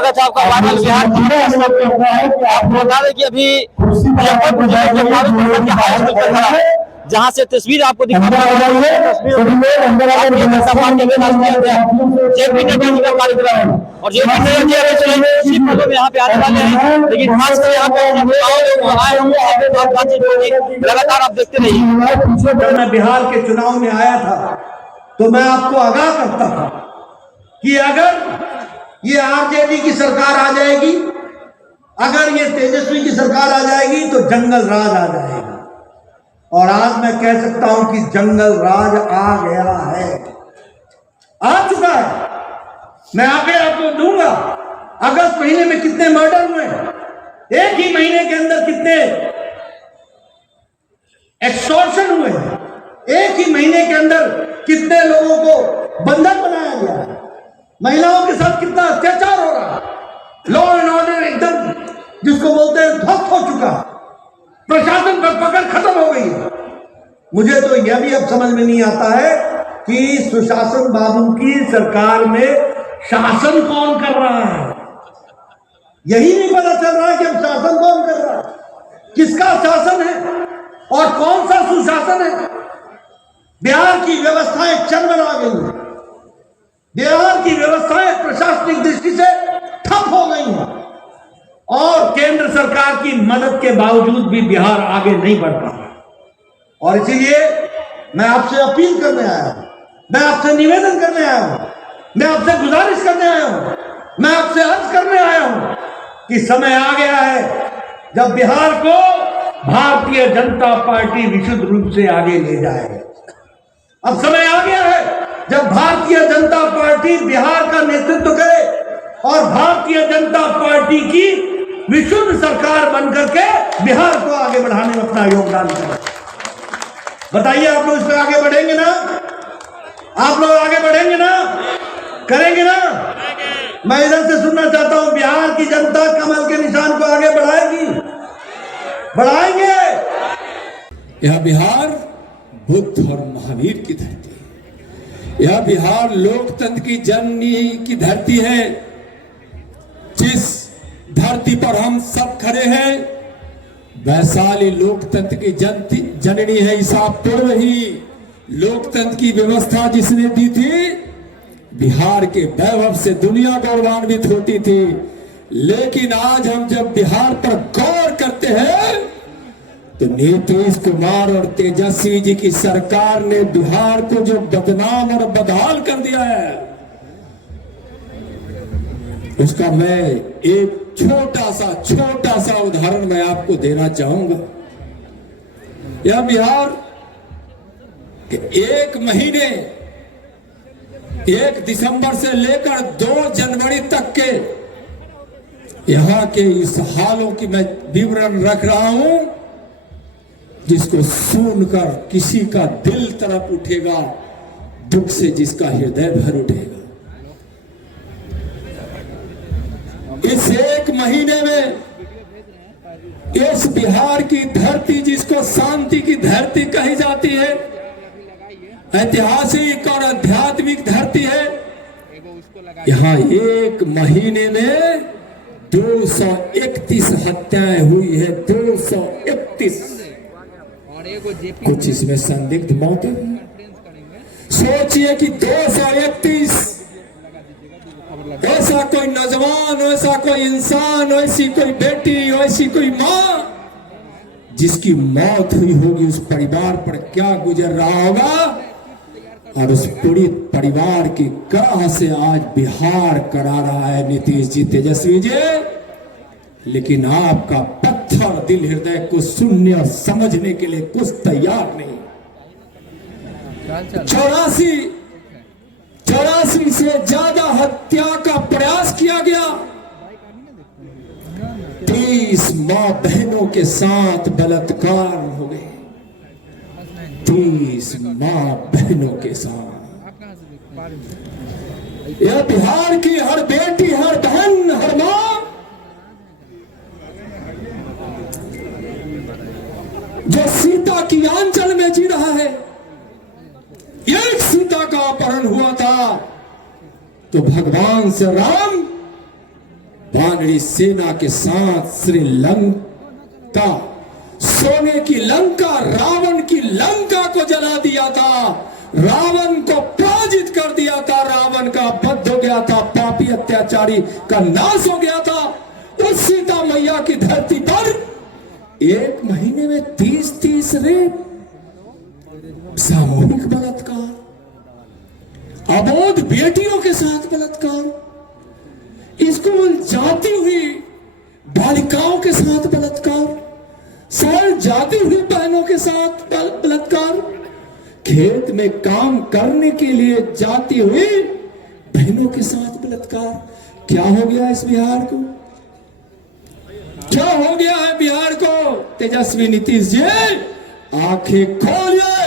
स्वागत है आपका वायरल बिहार आपको बता दें कि अभी मुजफ्फरपुर जिले के फारूक के हाई स्कूल पर खड़ा है, जहां से तस्वीर आपको दिखा रहा है। जेपी नड्डा जी का कार्यक्रम और जेपी नड्डा जी अभी पलों में यहाँ पे आने वाले हैं, लेकिन खासकर यहाँ पे आए होंगे बातचीत होगी, लगातार आप देखते रहिए। जब मैं बिहार के चुनाव में आया था तो मैं आपको आगाह करता था कि अगर ये आरजेडी की सरकार आ जाएगी, अगर ये तेजस्वी की सरकार आ जाएगी तो जंगल राज आ जाएगा। और आज मैं कह सकता हूं कि जंगल राज आ गया है, आ चुका है। मैं आगे आपको दूंगा अगस्त महीने में कितने मर्डर हुए, एक ही महीने के अंदर कितने एक्सटॉर्शन हुए, एक ही महीने के अंदर कितने लोगों को बंधक बनाया गया है, महिलाओं के साथ कितना अत्याचार हो रहा है, लॉ एंड ऑर्डर एकदम जिसको बोलते हैं ध्वस्त हो चुका, प्रशासन पर पकड़ खत्म हो गई है। मुझे तो यह भी अब समझ में नहीं आता है कि सुशासन बाबू की सरकार में शासन कौन कर रहा है। यही नहीं पता चल रहा है कि अब शासन कौन कर रहा है, किसका शासन है और कौन सा सुशासन है। बिहार की व्यवस्थाएं चरमरा गई हैं, बिहार की व्यवस्थाएं प्रशासनिक दृष्टि से ठप हो गई हैं और केंद्र सरकार की मदद के बावजूद भी बिहार आगे नहीं बढ़ रहा है। और इसीलिए मैं आपसे अपील करने आया हूं, मैं आपसे निवेदन करने आया हूं, मैं आपसे गुजारिश करने आया हूं, मैं आपसे अर्ज करने आया हूं कि समय आ गया है जब बिहार को भारतीय जनता पार्टी विशुद्ध रूप से आगे ले जाए। अब समय आ गया है जब भारतीय जनता पार्टी बिहार का नेतृत्व करे और भारतीय जनता पार्टी की विशुद्ध सरकार बनकर के बिहार को आगे बढ़ाने में अपना योगदान करें। बताइए, आप लोग इस पर आगे बढ़ेंगे ना? आप लोग आगे बढ़ेंगे ना? करेंगे ना? मैं इधर से सुनना चाहता हूं, बिहार की जनता कमल के निशान को आगे बढ़ाएगी, बढ़ाएंगे। यह बिहार बुद्ध और महावीर की धरती है, यह बिहार लोकतंत्र की जननी की धरती है। जिस धरती पर हम सब खड़े हैं वैशाली लोकतंत्र की जननी है। ईसा पूर्व ही लोकतंत्र की व्यवस्था जिसने दी थी, बिहार के वैभव से दुनिया गौरवान्वित होती थी। लेकिन आज हम जब बिहार पर गौर करते हैं तो नीतीश कुमार और तेजस्वी जी की सरकार ने बिहार को जो बदनाम और बदहाल कर दिया है, उसका मैं एक छोटा सा उदाहरण मैं आपको देना चाहूंगा। यह बिहार के एक महीने 1 दिसंबर से लेकर 2 जनवरी तक के यहाँ के इस हालों की मैं विवरण रख रहा हूं, जिसको सुनकर किसी का दिल तरफ उठेगा, दुख से जिसका हृदय भर उठेगा। इस एक महीने में इस बिहार की धरती, जिसको शांति की धरती कही जाती है, ऐतिहासिक और आध्यात्मिक धरती है, यहाँ एक महीने में 231 हत्याएं हुई है। 231, कुछ इसमें संदिग्ध मौतें। सोचिए कि 231, ऐसा कोई नौजवान, ऐसा कोई इंसान, ऐसी कोई बेटी, ऐसी कोई माँ जिसकी मौत हुई होगी, उस परिवार पर क्या गुजर रहा होगा। और उस पूरी परिवार की कराह से आज बिहार करा रहा है नीतीश जी, तेजस्वी जी। लेकिन आपका पत्थर दिल हृदय को सुनने और समझने के लिए कुछ तैयार नहीं। 84 से ज्यादा हत्या का प्रयास किया गया। 30 मां बहनों के साथ बलात्कार हो गए, 30 मां बहनों के साथ। यह बिहार की हर बेटी, हर बहन, हर मां जो सीता की आंचल में जी रहा है। एक सीता का अपहरण हुआ था तो भगवान से राम वानरी सेना के साथ श्रीलंका, सोने की लंका, रावण की लंका को जला दिया था, रावण को पराजित कर दिया था, रावण का वध हो गया था, पापी अत्याचारी का नाश हो गया था। उस सीता मैया की धरती पर एक महीने में 30-30 रेप, सामूहिक बलात्कार, अबोध बेटियों के साथ बलात्कार, स्कूल जाती हुई बालिकाओं के साथ बलात्कार, शहर जाती हुई बहनों के साथ बलात्कार, खेत में काम करने के लिए जाती हुई बहनों के साथ बलात्कार। क्या हो गया इस बिहार को? क्या हो गया है बिहार को? तेजस्वी नीतीश जी आंखें खोलिए,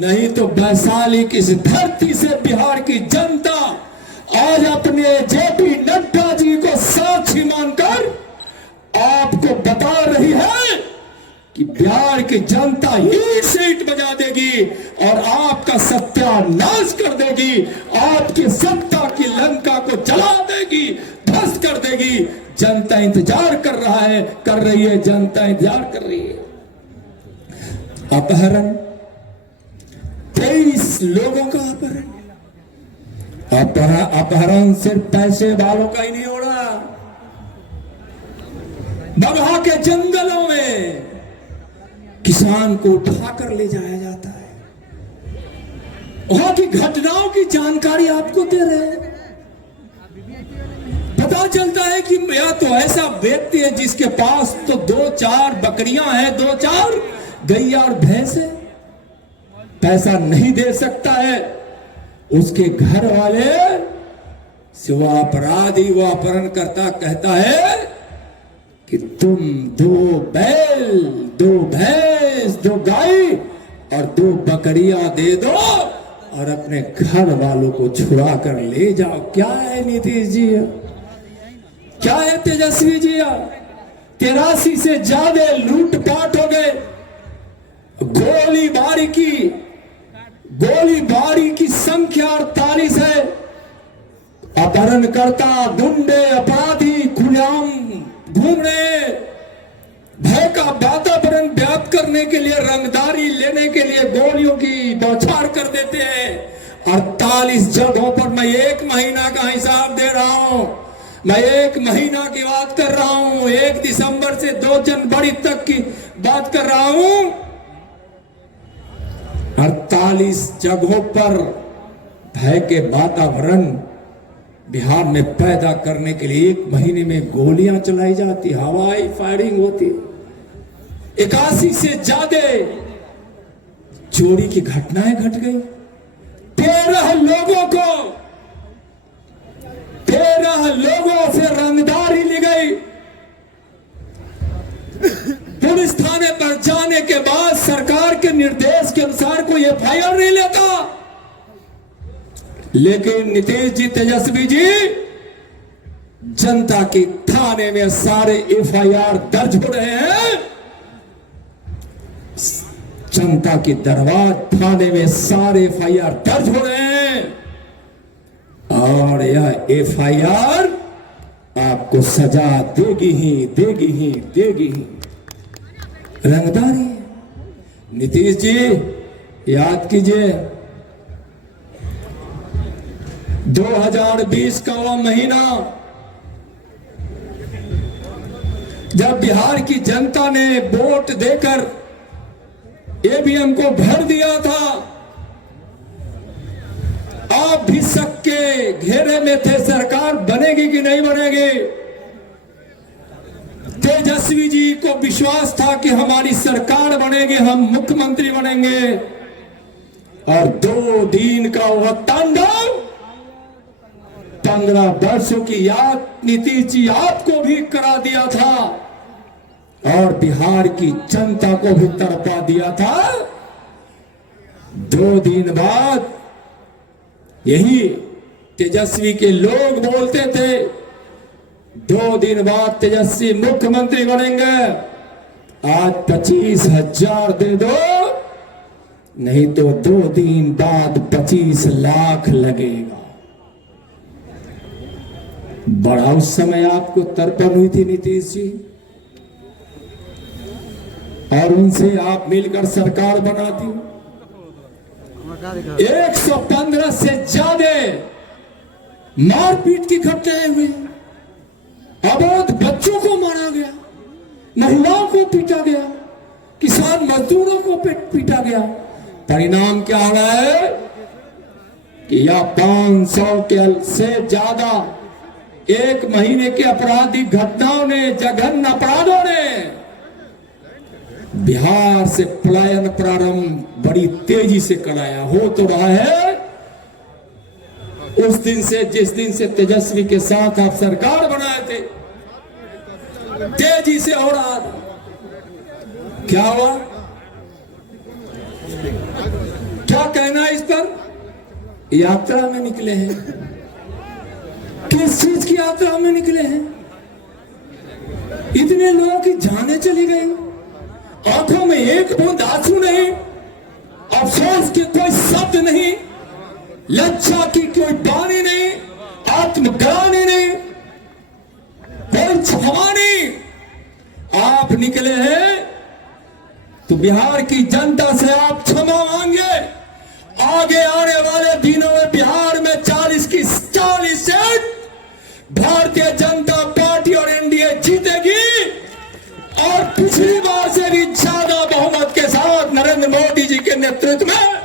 नहीं तो वैशाली की इस धरती से बिहार की जनता आज अपने जेपी नड्डा जी को साक्षी मानकर आपको बता रही है कि बिहार की जनता ही सीट बजा देगी और आपका सत्यानाश कर देगी, आपकी सत्ता की लंका को जला देगी, ध्वस्त कर देगी। जनता इंतजार कर रही है, जनता इंतजार कर रही है। अपहरण, 23 लोगों का अपहरण सिर्फ पैसे वालों का ही नहीं हो रहा। बगहा के जंगलों में किसान को उठाकर ले जाया जाता है। वहां की घटनाओं की जानकारी आपको दे रहे हैं। पता चलता है कि या तो ऐसा व्यक्ति है जिसके पास तो 2-4 बकरियां हैं, 2-4 गैया और भैंस है, पैसा नहीं दे सकता है। उसके घर वाले से वो अपराधी, वो अपहरण करता कहता है कि तुम 2 बैल, 2 भैंस, 2 गाय और 2 बकरियां दे दो और अपने घर वालों को छुड़ा कर ले जाओ। क्या है नीतीश जी? क्या है तेजस्वी जी? 83 से ज्यादा लूटपाट हो गए। गोलीबारी की संख्या 48 है। अपहरणकर्ता, गुंडे, अपराधी खुलेआम घूम रहे, भय का वातावरण व्याप्त करने के लिए, रंगदारी लेने के लिए गोलियों की बौछार कर देते हैं। 48 जगहों पर मैं 1 महीना का हिसाब दे रहा हूं, मैं 1 महीना की बात कर रहा हूं, 1 दिसंबर से 2 जनवरी तक की बात कर रहा हूं। 48 जगहों पर भय के वातावरण बिहार में पैदा करने के लिए 1 महीने में गोलियां चलाई जाती, हवाई फायरिंग होती। 81 से ज्यादा चोरी की घटनाएं घट गई। 13 लोगों से रंगदारी ली गई। पुलिस थाने पर जाने के बाद सरकार के निर्देश के अनुसार कोई एफआईआर नहीं लेता, लेकिन नीतीश जी, तेजस्वी जी जनता की थाने में सारे एफआईआर दर्ज हो रहे हैं। जनता की दरबार थाने में सारे एफआईआर दर्ज हो रहे हैं और यह एफआईआर आपको सजा देगी ही। रंगदारी। नीतीश जी याद कीजिए, 2020 का वो महीना जब बिहार की जनता ने वोट देकर ईवीएम को भर दिया था, आप भी शक के घेरे में थे, सरकार बनेगी कि नहीं बनेगी। तेजस्वी जी को विश्वास था कि हमारी सरकार बनेगी, हम मुख्यमंत्री बनेंगे। और 2 दिन का वह तांडव, 15 वर्षों की याद नीतीश जी आपको भी करा दिया था और बिहार की जनता को भी तड़पा दिया था। 2 दिन बाद यही तेजस्वी के लोग बोलते थे 2 दिन बाद तेजस्वी मुख्यमंत्री बनेंगे। आज 25,000 दे दो, नहीं तो 2 दिन बाद 25 लाख लगेगा। बड़ा उस समय आपको तर्पण हुई थी नीतीश जी, और उनसे आप मिलकर सरकार बना दी। 115 से ज्यादा मारपीट की घटनाएं हुई, अबोध बच्चों को मारा गया, महिलाओं को पीटा गया, किसान मजदूरों को पीटा गया। परिणाम क्या हो रहा है कि यह 500 के से ज्यादा एक महीने के आपराधिक घटनाओं ने, जघन्य अपराधों ने बिहार से पलायन प्रारंभ बड़ी तेजी से कराया। हो तो रहा है उस दिन से, जिस दिन से तेजस्वी के साथ आप सरकार बनाए थे, तेजी से हो रहा था। क्या हुआ, क्या कहना है इस पर? यात्रा में निकले हैं, किस चीज की यात्रा में निकले हैं? इतने लोगों की जानें चली गई, आंखों में एक बूंद आंसू नहीं, अफसोस की कोई शब्द नहीं, लज्जा की कोई बानी नहीं, आत्मग्लानि नहीं, कोई क्षमा नहीं। आप निकले हैं तो बिहार की जनता से आप क्षमा मांगे। आगे आने वाले दिनों में बिहार में 40 की 40 सीट भारतीय जनता पार्टी और एनडीए जीतेगी, और पिछली बार से भी ज्यादा बहुमत के साथ नरेंद्र मोदी जी के नेतृत्व में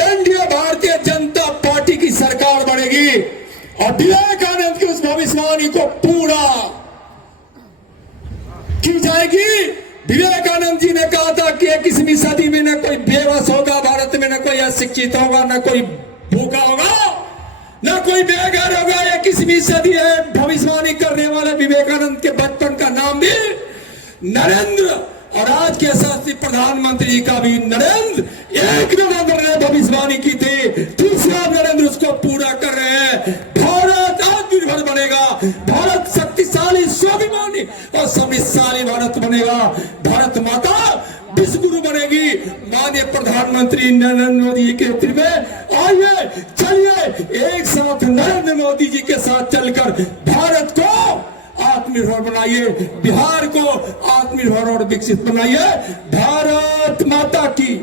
एनडीए भारतीय जनता पार्टी की सरकार बनेगी। और विवेकानंद की उस भविष्यवाणी को पूरा की जाएगी। विवेकानंद जी ने कहा था कि 21वीं सदी में न कोई बेबस होगा भारत में, न कोई अशिक्षित होगा, न कोई भूखा होगा, न कोई बेघर होगा। 21वीं सदी है। भविष्यवाणी करने वाले विवेकानंद के बचपन का नाम भी नरेंद्र, और आज के यशस्वी प्रधानमंत्री जी का भी नरेंद्र। 1 नवंबर ने भविष्यवाणी की थी, दूसरा नरेंद्र उसको पूरा कर रहे हैं। भारत आत्मनिर्भर बनेगा, भारत शक्तिशाली, स्वाभिमानी और समृद्धशाली भारत बनेगा। भारत माता विश्व गुरु बनेगी। माननीय प्रधानमंत्री नरेंद्र मोदी जी के नेतृत्व में आइए, चलिए एक साथ नरेंद्र मोदी जी के साथ चलकर भारत को आत्मनिर्भर बनाइए, बिहार को आत्मनिर्भर और विकसित बनाइए। भारत माता की